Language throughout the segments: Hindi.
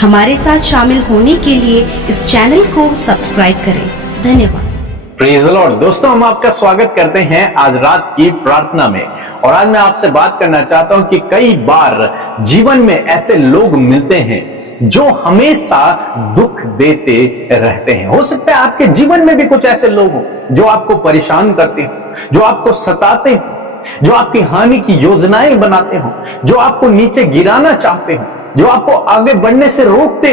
हमारे साथ शामिल होने के लिए इस चैनल को सब्सक्राइब करें। धन्यवाद। Praise the Lord. दोस्तों, हम आपका स्वागत करते हैं आज रात की प्रार्थना में। और आज मैं आपसे बात करना चाहता हूं कि कई बार जीवन में ऐसे लोग मिलते हैं जो हमेशा दुख देते रहते हैं। हो सकता है आपके जीवन में भी कुछ ऐसे लोग हो जो आपको परेशान करते हो, जो आपको सताते हो, जो आपकी हानि की योजनाएं बनाते हो, जो आपको नीचे गिराना चाहते हो, जो आपको आगे बढ़ने से रोकते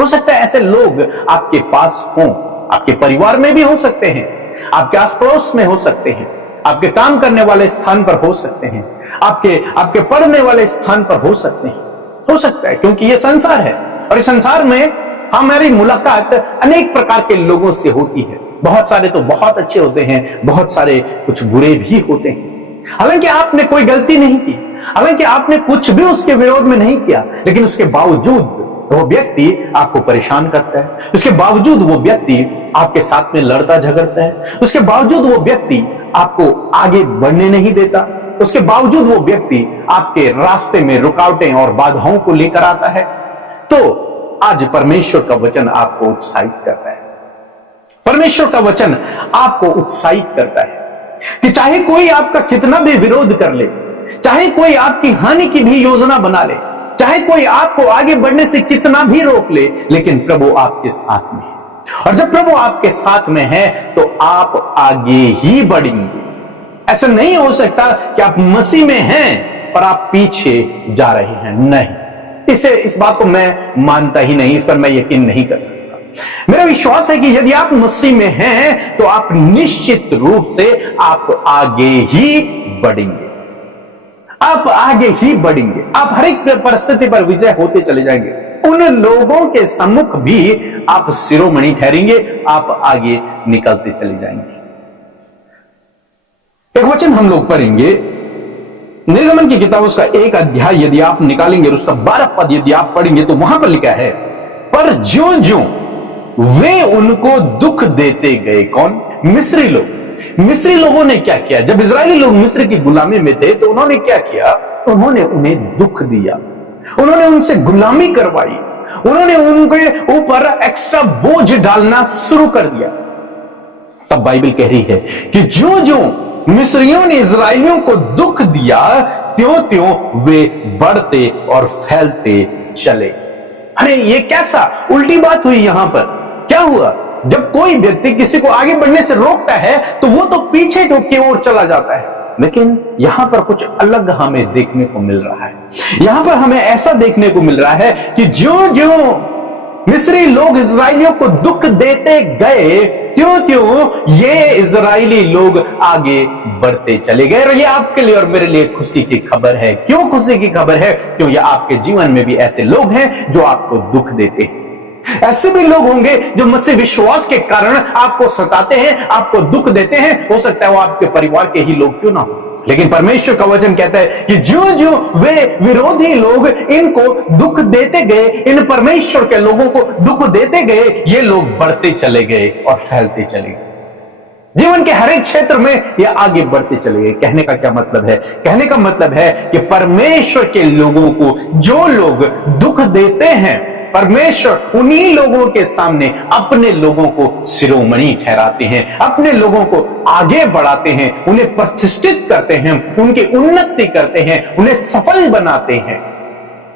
हो सकता है ऐसे लोग आपके पास हों। आपके परिवार में भी हो सकते हैं, आपके आस पड़ोस में हो सकते हैं, आपके काम करने वाले स्थान पर हो सकते हैं, आपके पढ़ने वाले स्थान पर हो सकते हैं। हो सकता है क्योंकि ये संसार है और इस संसार में हमारी मुलाकात अनेक प्रकार के लोगों से होती है। बहुत सारे तो बहुत अच्छे होते हैं, बहुत सारे कुछ बुरे भी होते हैं। हालांकि आपने कोई गलती नहीं की, हालांकि आपने कुछ भी उसके विरोध में नहीं किया, लेकिन उसके बावजूद वो व्यक्ति आपको परेशान करता है, उसके बावजूद वो व्यक्ति आपके साथ में लड़ता झगड़ता है, उसके बावजूद वो व्यक्ति आपको आगे बढ़ने नहीं देता, उसके बावजूद वो व्यक्ति आपके रास्ते में रुकावटें और बाधाओं को लेकर आता है। तो आज परमेश्वर का वचन आपको उत्साहित करता है। परमेश्वर का वचन आपको उत्साहित करता है कि चाहे कोई आपका कितना भी विरोध कर ले, चाहे कोई आपकी हानि की भी योजना बना ले, चाहे कोई आपको आगे बढ़ने से कितना भी रोक ले, लेकिन प्रभु आपके साथ में है। और जब प्रभु आपके साथ में है तो आप आगे ही बढ़ेंगे। ऐसा नहीं हो सकता कि आप मसीह में हैं पर आप पीछे जा रहे हैं। नहीं, इस बात को मैं मानता ही नहीं, इस पर मैं यकीन नहीं कर सकता। मेरा विश्वास है कि यदि आप मसीह में हैं तो आप निश्चित रूप से आप आगे ही बढ़ेंगे। आप आगे ही बढ़ेंगे, आप हर एक परिस्थिति पर विजय होते चले जाएंगे। उन लोगों के सम्मुख भी आप शिरोमणि ठहरेंगे, आप आगे निकलते चले जाएंगे। एक वचन हम लोग पढ़ेंगे, निर्गमन की किताब उसका 1 अध्याय यदि आप निकालेंगे और उसका 12 पद यदि आप पढ़ेंगे तो वहां पर लिखा है, पर ज्यों-ज्यों वे उनको दुख देते गए। कौन? मिस्री लोग। मिस्री लोगों ने क्या किया? जब इजरायली लोग मिस्र की गुलामी में थे तो उन्होंने क्या किया? उन्होंने उन्हें दुख दिया, उन्होंने उनसे गुलामी करवाई, उन्होंने उनके ऊपर एक्स्ट्रा बोझ डालना शुरू कर दिया। तब बाइबल कह रही है कि ज्यों-ज्यों मिस्रियों ने इजरायलियों को दुख दिया, त्यों-त्यों वे बढ़ते और फैलते चले। अरे ये कैसा उल्टी बात हुई? यहां पर क्या हुआ? जब कोई व्यक्ति किसी को आगे बढ़ने से रोकता है तो वो तो पीछे की ओर चला जाता है, लेकिन यहां पर कुछ अलग हमें देखने को मिल रहा है। यहां पर हमें ऐसा देखने को मिल रहा है कि ज्यों-ज्यों मिस्री लोग इजरायलियों को दुख देते गए, त्यों-त्यों ये इजरायली लोग आगे बढ़ते चले गए। और ये आपके लिए और मेरे लिए खुशी की खबर है। क्यों खुशी की खबर है? क्योंकि आपके जीवन में भी ऐसे लोग हैं जो आपको दुख देते हैं। ऐसे भी लोग होंगे जो मसीह विश्वास के कारण आपको सताते हैं, आपको दुख देते हैं। हो सकता है वो आपके परिवार के ही लोग क्यों ना हो, लेकिन परमेश्वर का वचन कहता है कि ज्यों-ज्यों वे विरोधी लोग इनको दुख देते गए, इन परमेश्वर के लोगों को दुख देते गए, ये लोग बढ़ते चले गए और फैलते चले गए। जीवन के हर एक क्षेत्र में ये आगे बढ़ते चले गए। कहने का क्या मतलब है? कहने का मतलब है कि परमेश्वर के लोगों को जो लोग दुख देते हैं, परमेश्वर उन्हीं लोगों के सामने अपने लोगों को शिरोमणि ठहराते हैं, अपने लोगों को आगे बढ़ाते हैं, उन्हें प्रतिष्ठित करते हैं, उनकी उन्नति करते हैं, उन्हें सफल बनाते हैं।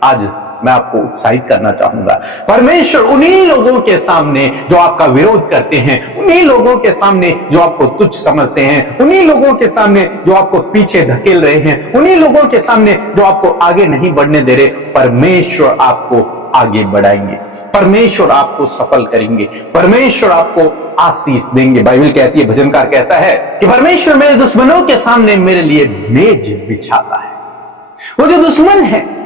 आज मैं आपको उत्साहित करना चाहूंगा, परमेश्वर उन्हीं लोगों के सामने जो आपका विरोध करते हैं, उन्हीं लोगों के सामने जो आपको तुच्छ समझते हैं, उन्हीं लोगों के सामने जो आपको पीछे धकेल रहे हैं, उन्हीं लोगों के सामने जो आपको आगे नहीं बढ़ने दे रहे, परमेश्वर आपको आगे बढ़ाएंगे, परमेश्वर आपको सफल करेंगे, परमेश्वर आपको आशीष देंगे। बाइबल कहती है, भजनकार कहता है कि परमेश्वर मेरे दुश्मनों के सामने मेरे लिए मेज बिछाता है। वो जो दुश्मन है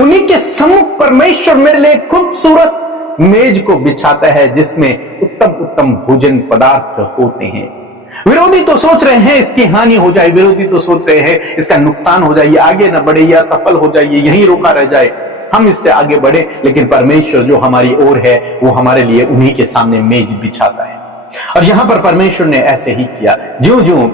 उन्हीं के सम्मुख परमेश्वर मेरे लिए खूबसूरत मेज को बिछाता है, जिसमें उत्तम उत्तम भोजन पदार्थ होते हैं। विरोधी तो सोच रहे हैं इसकी हानि हो जाए, विरोधी तो सोच रहे हैं इसका नुकसान हो जाए, ये आगे ना बढ़े या सफल हो जाए, ये यहीं रोका रह जाए, हम इससे आगे बढ़े। लेकिन परमेश्वर जो हमारी ओर है वो हमारे लिए उन्हीं के सामने मेज बिछाता है। और यहां पर परमेश्वर ने ऐसे ही किया। ज्यों ज्यों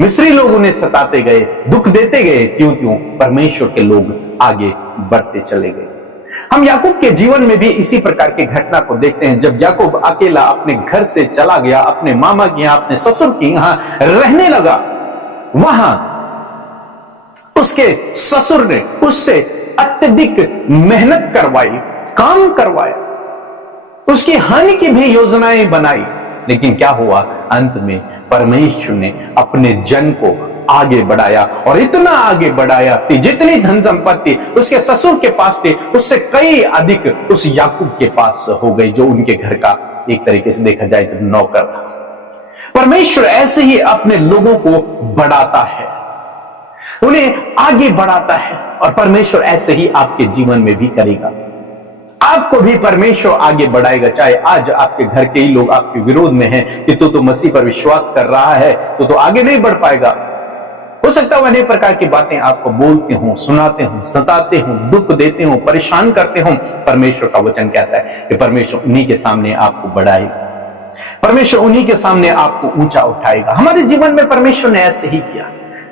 मिस्री लोग उन्हें सताते गए, दुख देते गए, त्यों त्यों परमेश्वर के लोग आगे बढ़ते चले गए। हम याकूब के जीवन में भी इसी प्रकार की घटना को देखते हैं। जब याकूब अकेला अपने घर से चला गया, अपने मामा के यहां, अपने ससुर के यहां रहने लगा, वहां उसके ससुर ने उससे अत्यधिक मेहनत करवाई, काम करवाया, उसकी हानि की भी योजनाएं बनाई। लेकिन क्या हुआ? अंत में परमेश्वर ने अपने जन को आगे बढ़ाया, और इतना आगे बढ़ाया कि जितनी धन संपत्ति उसके ससुर के पास थी, उससे कई अधिक उस याकूब के पास हो गई, जो उनके घर का एक तरीके से देखा जाए तो नौकर था। परमेश्वर ऐसे ही अपने लोगों को बढ़ाता है, उन्हें आगे बढ़ाता है, और परमेश्वर ऐसे ही आपके जीवन में भी करेगा। आपको भी परमेश्वर आगे बढ़ाएगा। चाहे आज आपके घर के ही लोग आपके विरोध में हैं कि तू तो मसीह पर विश्वास कर रहा है, तो आगे नहीं बढ़ पाएगा। हो सकता है अनेक प्रकार की बातें आपको बोलते हो, सुनाते हो, सताते हो, दुख देते हो, परेशान करते हो। परमेश्वर का वचन कहता है कि परमेश्वर उन्हीं के सामने आपको बढ़ाएगा, परमेश्वर उन्हीं के सामने आपको ऊंचा उठाएगा। हमारे जीवन में परमेश्वर ने ऐसे ही किया।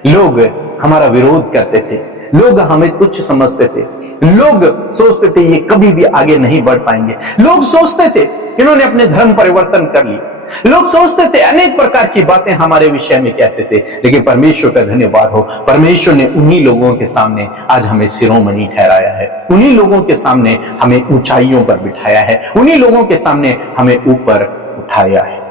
लोग हमारा विरोध करते थे, लोग हमें तुच्छ समझते थे, लोग सोचते थे ये कभी भी आगे नहीं बढ़ पाएंगे, लोग सोचते थे इन्होंने अपने धर्म परिवर्तन कर लिया, लोग सोचते थे, अनेक प्रकार की बातें हमारे विषय में कहते थे। लेकिन परमेश्वर का धन्यवाद हो, परमेश्वर ने उन्हीं लोगों के सामने आज हमें शिरोमणि ठहराया है, उन्हीं लोगों के सामने हमें ऊंचाइयों पर बिठाया है, उन्हीं लोगों के सामने हमें ऊपर उठाया है,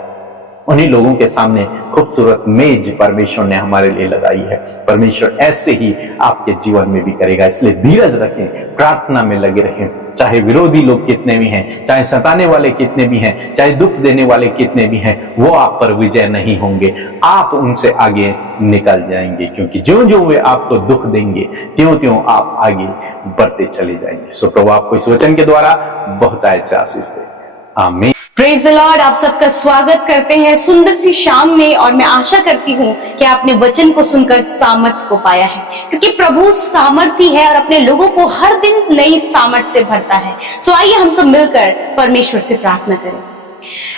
उन्हीं लोगों के सामने खूबसूरत मेज परमेश्वर ने हमारे लिए लगाई है। परमेश्वर ऐसे ही आपके जीवन में भी करेगा, इसलिए धीरज रखें, प्रार्थना में लगे रहें। चाहे विरोधी लोग कितने भी हैं, चाहे सताने वाले कितने भी हैं, चाहे दुख देने वाले कितने भी हैं, वो आप पर विजय नहीं होंगे, आप उनसे आगे निकल जाएंगे, क्योंकि ज्यों ज्यों वे आपको दुख देंगे त्यों त्यों आप आगे बढ़ते चले जाएंगे। सो प्रभु आपको इस वचन के द्वारा बहुत से आशीष दे। आमीन। Praise the Lord. आप सबका स्वागत करते हैं सुंदर सी शाम में, और मैं आशा करती हूँ कि आपने वचन को सुनकर सामर्थ्य को पाया है, क्योंकि प्रभु सामर्थी है और अपने लोगों को हर दिन नई सामर्थ्य से भरता है। सो आइए हम सब मिलकर परमेश्वर से प्रार्थना करें।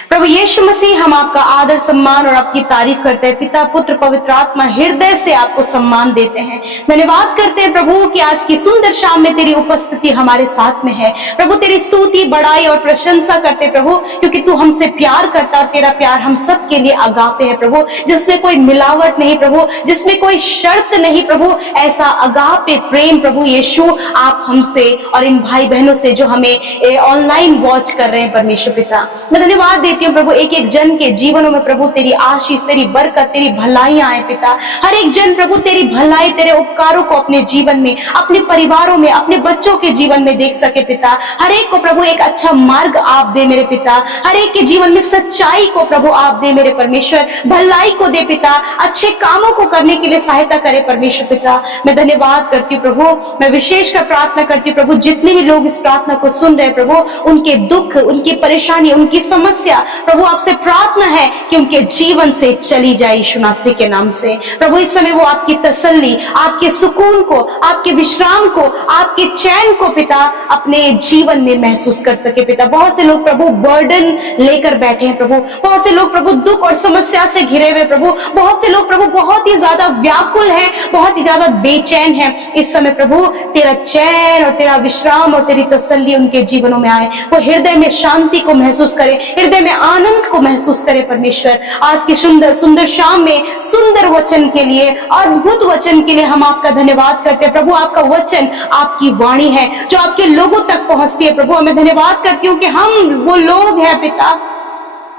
प्रभु यीशु मसीह, हम आपका आदर सम्मान और आपकी तारीफ करते हैं। पिता, पुत्र, पवित्र आत्मा, हृदय से आपको सम्मान देते हैं, धन्यवाद करते हैं प्रभु कि आज की सुंदर शाम में तेरी उपस्थिति हमारे साथ में है। प्रभु तेरी स्तुति, बड़ाई और प्रशंसा करते प्रभु, क्योंकि तू हमसे प्यार करता और तेरा प्यार हम सब के लिए अगापे है प्रभु, जिसमें कोई मिलावट नहीं प्रभु, जिसमें कोई शर्त नहीं प्रभु। ऐसा अगापे प्रेम प्रभु यीशु आप हमसे और इन भाई बहनों से जो हमें ऑनलाइन वॉच कर रहे हैं परमेश्वर पिता, मैं धन्यवाद देती हूँ प्रभु। एक एक जन के जीवनों में प्रभु तेरी आशीष, तेरी बरकत, तेरी भलाइयां आए पिता। हर एक जन प्रभु तेरी भलाई, तेरे उपकारों को अपने जीवन में, अपने परिवारों में, अपने बच्चों के जीवन में देख सके पिता। हर एक को प्रभु एक अच्छा मार्ग आप दे मेरे पिता, हर एक के जीवन में सच्चाई को प्रभु आप दे मेरे परमेश्वर, भलाई को दे पिता, अच्छे कामों को करने के लिए सहायता करे परमेश्वर पिता। मैं धन्यवाद करती हूँ प्रभु। मैं विशेषकर प्रार्थना करती हूँ प्रभु, जितने भी लोग इस प्रार्थना को सुन रहे प्रभु, उनके दुख, उनकी परेशानी, उनकी समस्या प्रभु आपसे प्रार्थना है कि उनके जीवन से चली जाए यीशु मसीह के नाम से। प्रभु इस समय वो आपकी तसल्ली, आपके सुकून को, आपके विश्राम को, आपके चैन को पिता अपने जीवन में महसूस कर सके पिता। बहुत से लोग प्रभु बर्डन लेकर बैठे हैं प्रभु, बहुत से लोग प्रभु दुख और समस्या से घिरे हुए प्रभु, बहुत से लोग प्रभु बहुत ही ज्यादा व्याकुल हैं, बहुत ही ज्यादा बेचैन हैं। इस समय प्रभु तेरा चैन और तेरा विश्राम और तेरी तसल्ली उनके जीवनों में आए, वो हृदय में शांति को महसूस करे, हृदय में आनंद को महसूस करे परमेश्वर। आज की सुंदर सुंदर शाम में सुंदर वचन के लिए, अद्भुत वचन के लिए हम आपका धन्यवाद करते हैं प्रभु। आपका वचन, आपकी वाणी है जो आपके लोगों तक पहुंचती है प्रभु। मैं धन्यवाद करती हूँ कि हम वो लोग हैं पिता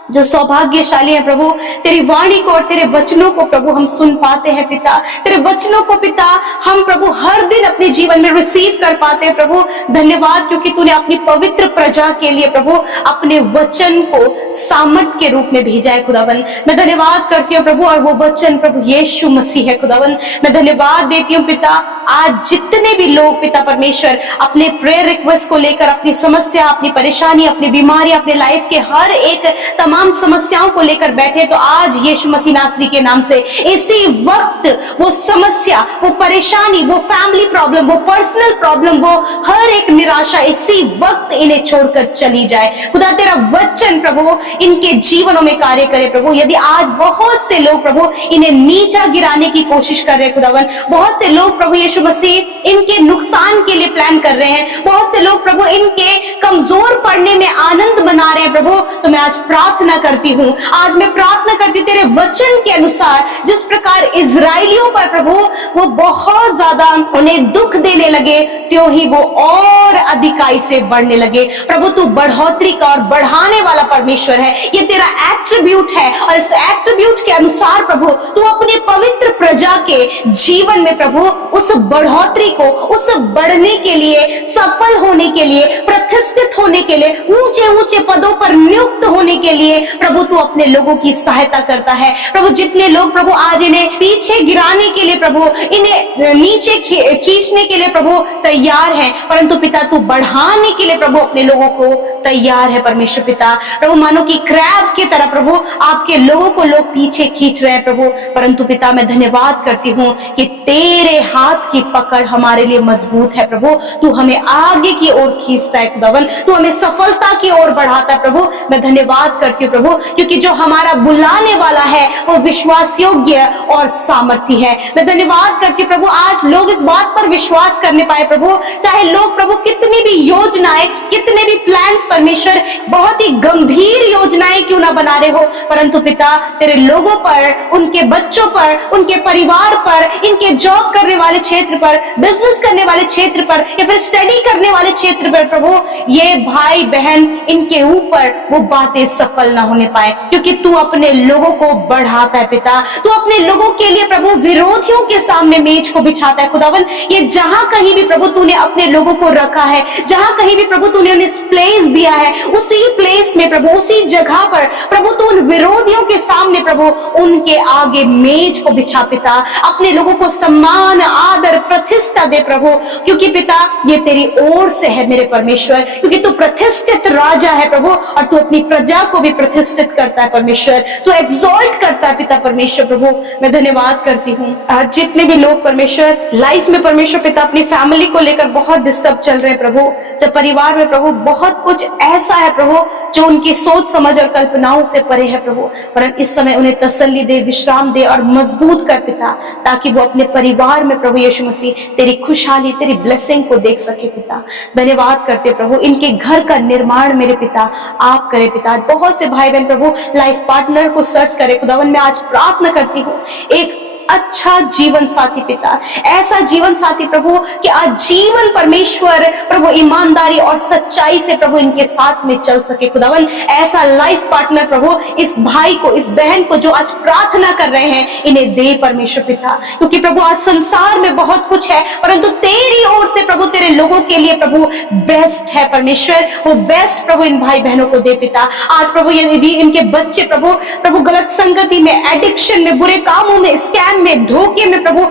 जो सौभाग्यशाली है प्रभु, तेरी वाणी को और तेरे वचनों को प्रभु हम सुन पाते हैं पिता। तेरे वचनों को पिता हम प्रभु हर दिन अपने जीवन में रिसीव कर पाते हैं प्रभु। धन्यवाद, क्योंकि तूने अपनी पवित्र प्रजा के लिए प्रभु अपने वचन को सामर्थ के रूप में भेजा है खुदावन। मैं धन्यवाद करती हूँ प्रभु, और वो वचन प्रभु यीशु मसीह है खुदावन। मैं धन्यवाद देती हूँ पिता। आज जितने भी लोग पिता परमेश्वर अपने प्रेयर रिक्वेस्ट को लेकर, अपनी समस्या, अपनी परेशानी, अपनी बीमारी, अपने लाइफ के हर एक तमाम तमाम समस्याओं को लेकर बैठे, तो आज यीशु मसीह नासरी के नाम से इसी वक्त वो समस्या, वो परेशानी, वो फैमिली प्रॉब्लम, वो पर्सनल प्रॉब्लम, वो हर एक निराशा इसी वक्त इन्हें छोड़कर चली जाए। खुदा तेरा वचन प्रभु इनके जीवनों में कार्य करे प्रभु। यदि आज बहुत से लोग प्रभु इन्हें नीचा गिराने की कोशिश कर रहे हैं खुदावन, बहुत से लोग प्रभु यीशु मसीह इनके नुकसान के लिए प्लान कर रहे हैं, बहुत से लोग प्रभु इनके कमजोर पड़ने में आनंद मना रहे हैं प्रभु, तो मैं आज प्रार्थना करती हूँ, आज मैं प्रार्थना करती हूँ तेरे वचन के अनुसार, जिस प्रकार इजराइलियों पर प्रभु वो बहुत ज्यादा उन्हें दुख देने लगे, त्यों ही वो और अधिकाई से बढ़ने लगे। प्रभु तू बढ़ोतरी का और बढ़ाने वाला परमेश्वर है, ये तेरा एट्रीब्यूट है, और इस एट्रीब्यूट के अनुसार प्रभु तू अपने पवित्र प्रजा के जीवन में प्रभु उस बढ़ोतरी को, उस बढ़ने के लिए, सफल होने के लिए, प्रतिष्ठित होने के लिए, ऊंचे ऊंचे पदों पर नियुक्त होने के लिए प्रभु तू अपने लोगों की सहायता करता है। प्रभु जितने लोग प्रभु आज इन्हें पीछे गिराने के लिए प्रभु, इन्हें नीचे खींचने के लिए प्रभु तैयार है, परंतु पिता तू बढ़ाने के लिए प्रभु अपने लोगों को तैयार है परमेश्वर पिता। प्रभु मानो कि क्रैब की तरह प्रभु आपके लोगों को लोग पीछे खींच रहे हैं प्रभु, परंतु पिता मैं धन्यवाद करती हूँ कि तेरे हाथ की पकड़ हमारे लिए मजबूत है प्रभु। तू हमें आगे की ओर खींचता है खुदावन, तू हमें सफलता की ओर बढ़ाता है प्रभु। मैं धन्यवाद करती हूँ प्रभु, क्योंकि जो हमारा बुलाने वाला है वो विश्वास योग्य और सामर्थी है। मैं धन्यवाद करती हूँ प्रभु, आज लोग इस बात पर विश्वास करने पाए प्रभु, चाहे लोग प्रभु कितनी भी योजनाएं, कितने भी प्लान्स परमेश्वर, बहुत ही गंभीर योजनाएं क्यों ना बना रहे हो, परंतु पिता तेरे लोगों पर, उनके बच्चों पर, उनके परिवार पर, इनके जॉब करने वाले क्षेत्र पर, बिजनेस करने वाले क्षेत्र पर, या फिर स्टडी करने वाले क्षेत्र पर प्रभु, ये भाई बहन इनके ऊपर वो बातें सफल ना होने पाए, क्योंकि तू अपने लोगों को बढ़ाता है पिता। तू अपने लोगों के लिए प्रभु विरोधियों के सामने मेज को बिछाता है खुदावन। ये जहां कहीं भी प्रभु तूने अपने लोगों को रखा है, जहां कहीं भी प्रभु तूने उन्हें प्लेस दिया है, उसी प्लेस में प्रभु, उसी जगह पर प्रभु तू उन विरोधियों के सामने प्रभु उनके आगे मेज को बिछा पिता। अपने लोगों को सम्मान, आदर, प्रतिष्ठा दे प्रभु, क्योंकि पिता ये तेरी ओर से है मेरे परमेश्वर, क्योंकि तू प्रतिष्ठित राजा है प्रभु, और तू अपनी प्रजा को भी प्रतिष्ठित करता है परमेश्वर, तू एक्सॉल्ट करता है पिता परमेश्वर प्रभु। मैं धन्यवाद करती हूँ आज जितने भी लोग परमेश्वर लाइफ में परमेश्वर पिता अपनी फैमिली को लेकर बहुत डिस्टर्ब चल रहे हैं प्रभु, जब परिवार में प्रभु बहुत कुछ ऐसा है प्रभु जो उनकी सोच समझ और कल्पनाओं से परे है प्रभु, परंतु इस समय उन्हें तसल्ली दे, विश्राम दे और मजबूत कर पिता, ताकि वो अपने परिवार में प्रभु यीशु मसीह तेरी खुशहाली, तेरी ब्लेसिंग को देख सके पिता। धन्यवाद करते प्रभु, इनके घर का निर्माण मेरे पिता आप करे पिता। बहुत से भाई बहन प्रभु लाइफ पार्टनर को सर्च करे खुदावन, मैं आज प्रार्थना करती हूँ एक अच्छा जीवन साथी पिता, ऐसा जीवन साथी प्रभु कि आजीवन परमेश्वर प्रभु ईमानदारी और सच्चाई से प्रभु इनके साथ में चल सके खुदावन। ऐसा लाइफ पार्टनर प्रभु इस भाई को, इस बहन को जो आज प्रार्थना कर रहे हैं, इन्हें दे परमेश्वर पिता, क्योंकि प्रभु आज संसार में बहुत कुछ है, परंतु तेरी ओर से प्रभु तेरे लोगों के लिए प्रभु बेस्ट है परमेश्वर, वो बेस्ट प्रभु इन भाई बहनों को दे पिता। आज प्रभु यदि इनके बच्चे प्रभु गलत संगति में, एडिक्शन में, बुरे कामों में, स्कैम में, धोखे में प्रभु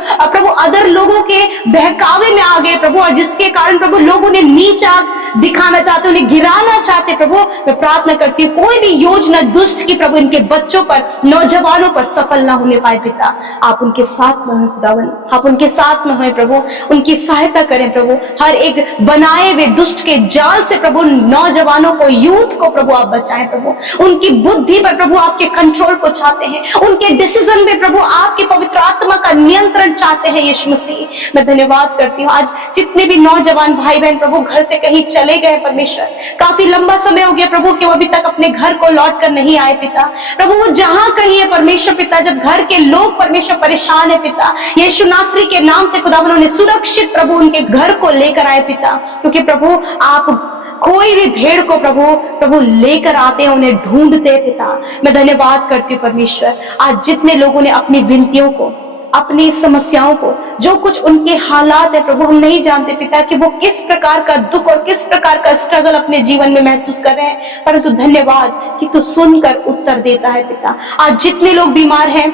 अदर लोगों के बहकावे में आ गए प्रभु, और जिसके कारण प्रभु लोग उन्हें नीचा दिखाना चाहते, उन्हें गिराना चाहते प्रभु, मैं प्रार्थना करती हूँ कोई भी योजना दुष्ट की प्रभु इनके बच्चों पर, नौजवानों पर सफल ना होने पाए पिता। आप उनके साथ में हो खुदावन, आप उनके साथ में हो प्रभु, उनकी सहायता करें प्रभु। हर एक बनाए हुए दुष्ट के जाल से प्रभु नौजवानों को, यूथ को प्रभु आप बचाएं प्रभु। उनकी बुद्धि पर प्रभु आपके कंट्रोल को चाहते हैं, उनके डिसीजन में प्रभु आपके पवित्र आत्मा का नियंत्रण चाहते हैं यीशु मसीह। मैं धन्यवाद करती हूँ आज जितने भी नौजवान भाई बहन प्रभु घर से कहीं चले गए परमेश्वर, काफी लंबा समय हो गया प्रभु कि वो अभी तक अपने घर को लौट कर नहीं आए पिता। प्रभु वो जहां कहीं है परमेश्वर पिता, जब घर के लोग परमेश्वर परेशान है पिता, यीशु नासरी के नाम से खुदा उन्होंने सुरक्षित प्रभु उनके घर को लेकर आए पिता, क्योंकि प्रभु आप कोई भी भेड़ को प्रभु लेकर आते हैं, उन्हें ढूंढते पिता। मैं धन्यवाद करती हूँ परमेश्वर आज जितने लोगों ने अपनी विनतियों को, अपनी समस्याओं को, जो कुछ उनके हालात है प्रभु हम नहीं जानते पिता कि वो किस प्रकार का दुख और किस प्रकार का स्ट्रगल अपने जीवन में महसूस कर रहे हैं, परंतु धन्यवाद कि तू सुनकर उत्तर देता है पिता। आज जितने लोग बीमार हैं,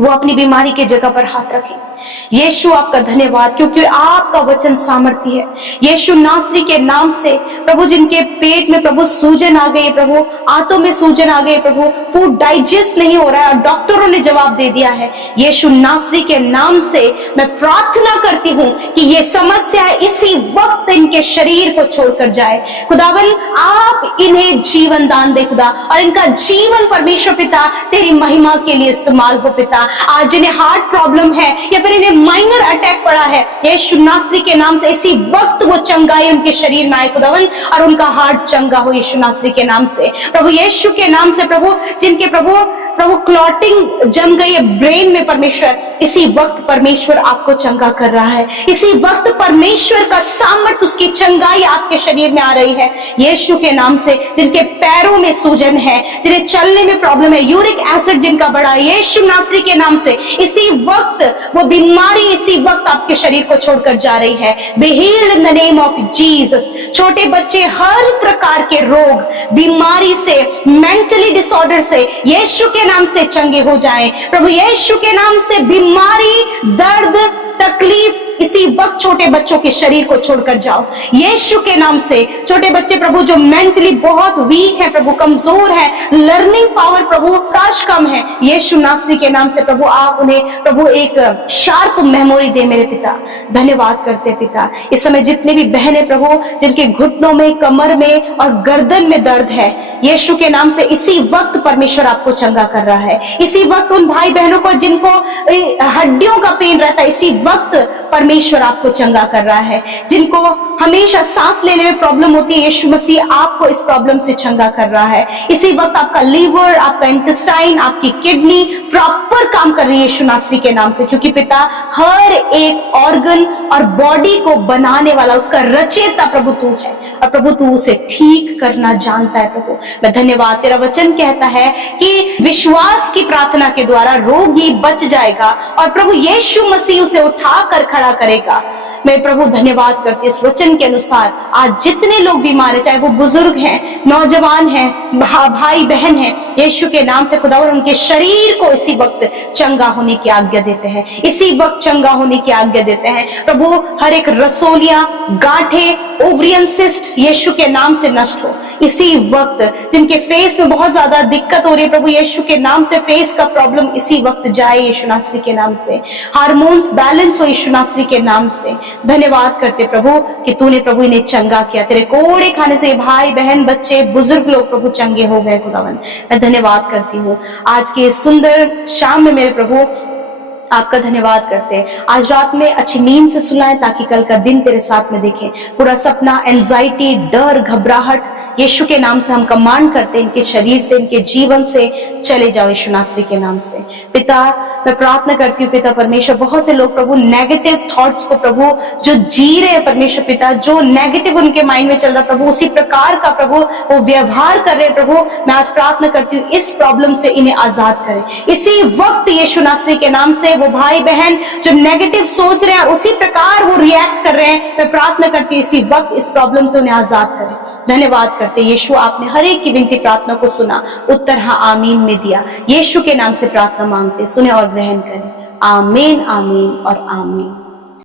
वो अपनी बीमारी के जगह पर हाथ रखें। यीशु आपका धन्यवाद, क्योंकि आपका वचन सामर्थ्य है। यीशु नासरी के नाम से प्रभु, जिनके पेट में प्रभु सूजन आ गई, प्रभु आंतों में सूजन आ गई, प्रभु फूड डाइजेस्ट नहीं हो रहा है और डॉक्टरों ने जवाब दे दिया है, यीशु नासरी के नाम से मैं प्रार्थना करती हूं कि ये समस्या इसी वक्त इनके शरीर को छोड़कर जाए। खुदावन आप इन्हें जीवन दान दे खुदा, और इनका जीवन परमेश्वर पिता तेरी महिमा के लिए इस्तेमाल हो पिता। आज जिन्हें हार्ट प्रॉब्लम है या फिर इन्हें माइनर अटैक पड़ा है, यीशु नासरी के नाम से इसी वक्त वो चंगाई उनके शरीर में आए खुदावन, और उनका हार्ट चंगा हो यीशु नासरी के नाम से। प्रभु यीशु के नाम से प्रभु, जिनके प्रभु क्लॉटिंग जम गई है ब्रेन में, परमेश्वर इसी वक्त परमेश्वर आपको चंगा कर रहा है। इसी वक्त परमेश्वर का सामर्थ्य, उसकी चंगाई आपके शरीर में आ रही है यीशु के नाम से। जिनके पैरों में सूजन है, जिन्हें चलने में प्रॉब्लम है, यूरिक एसिड जिनका बढ़ा है, यीशु नासरी के नाम से इसी वक्त वो बीमारी इसी वक्त आपके शरीर को छोड़कर जा रही है। Be healed in the name of Jesus. छोटे बच्चे हर प्रकार के रोग, बीमारी से, मेंटली डिसऑर्डर से यीशु के नाम से चंगे हो जाएं। प्रभु यीशु के नाम से बीमारी, दर्द, तकलीफ इसी वक्त छोटे बच्चों के शरीर को छोड़कर जाओ यीशु के नाम से। छोटे बच्चे प्रभु जो मेंटली बहुत वीक है, प्रभु कमजोर है, लर्निंग पावर प्रभु काश कम है, यीशु नासरी के नाम से प्रभु आप उन्हें प्रभु एक शार्प मेमोरी दे मेरे पिता। धन्यवाद करते पिता। इस समय जितने भी बहनें प्रभु जिनके घुटनों में, कमर में और गर्दन में दर्द है, यीशु के नाम से इसी वक्त परमेश्वर आपको चंगा कर रहा है। इसी वक्त उन भाई बहनों को जिनको हड्डियों का पेन रहता है, इसी वक्त परमेश्वर आपको चंगा कर रहा है। जिनको हमेशा सांस लेने में प्रॉब्लम होती है, यीशु मसीह आपको इस प्रॉब्लम से चंगा कर रहा है। इसी वक्त आपका लीवर, आपका इंटेस्टाइन, आपकी किडनी प्रॉपर काम कर रही है यीशु नासरी के नाम से, क्योंकि पिता हर एक ऑर्गन और बॉडी को बनाने वाला, उसका रचयिता प्रभु तू है, और प्रभु तू उसे ठीक करना जानता है। प्रभु मैं धन्यवाद, तेरा वचन कहता है कि विश्वास की प्रार्थना के द्वारा रोगी बच जाएगा और प्रभु यीशु मसीह उसे उठाकर खड़ा करेगा। मैं प्रभु धन्यवाद करती हूँ इस वचन के अनुसार। आज जितने लोग बीमार हैं, चाहे वो बुजुर्ग हैं, नौजवान हैं, भाई बहन हैं, यीशु के नाम से खुदा उनके शरीर को इसी वक्त चंगा होने की आज्ञा देते हैं, इसी वक्त चंगा होने की आज्ञा देते हैं। प्रभु हर एक रसोलियां, गांठे, ओवरियन सिस्ट यीशु के नाम से नष्ट हो इसी वक्त। जिनके फेस में बहुत ज्यादा दिक्कत हो रही है, प्रभु यीशु के नाम से फेस का प्रॉब्लम इसी वक्त जाए यीशु नासरी के नाम से। हार्मोन्स बैलेंस हो यीशु नासरी के नाम से। धन्यवाद करते प्रभु कि तूने प्रभु इन्हें चंगा किया। तेरे कोड़े खाने से भाई बहन, बच्चे, बुजुर्ग लोग प्रभु चंगे हो गए खुदावन। मैं धन्यवाद करती हूँ आज के सुंदर शाम में मेरे प्रभु आपका धन्यवाद करते हैं। आज रात में अच्छी नींद से सुलाएं ताकि कल का दिन तेरे साथ में देखें। पूरा सपना, एंजाइटी, डर, घबराहट यीशु के नाम से हम कमांड करते हैं, इनके शरीर से, इनके जीवन से चले जाओ यीशु नासरी के नाम से। पिता मैं प्रार्थना करती हूँ पिता परमेश्वर, बहुत से लोग प्रभु नेगेटिव थॉट्स को प्रभु जो जी रहे हैं परमेश्वर पिता, जो नेगेटिव उनके माइंड में चल रहा प्रभु, उसी प्रकार का प्रभु वो व्यवहार कर रहे हैं प्रभु। मैं आज प्रार्थना करती हूँ इस प्रॉब्लम से इन्हें आजाद करें इसी वक्त यीशु नासरी के नाम से। वो भाई बहन जो नेगेटिव सोच रहे हैं, उसी प्रकार वो रिएक्ट कर रहे हैं, मैं प्रार्थना करती हूँ इसी वक्त इस प्रॉब्लम से उन्हें आजाद करें। धन्यवाद करते यीशु, आपने हर एक की विनती प्रार्थना को सुना, उत्तर हाँ आमीन में दिया। यीशु के नाम से प्रार्थना मांगते, सुने और ग्रहण करें। आमीन, आमीन और आमीन।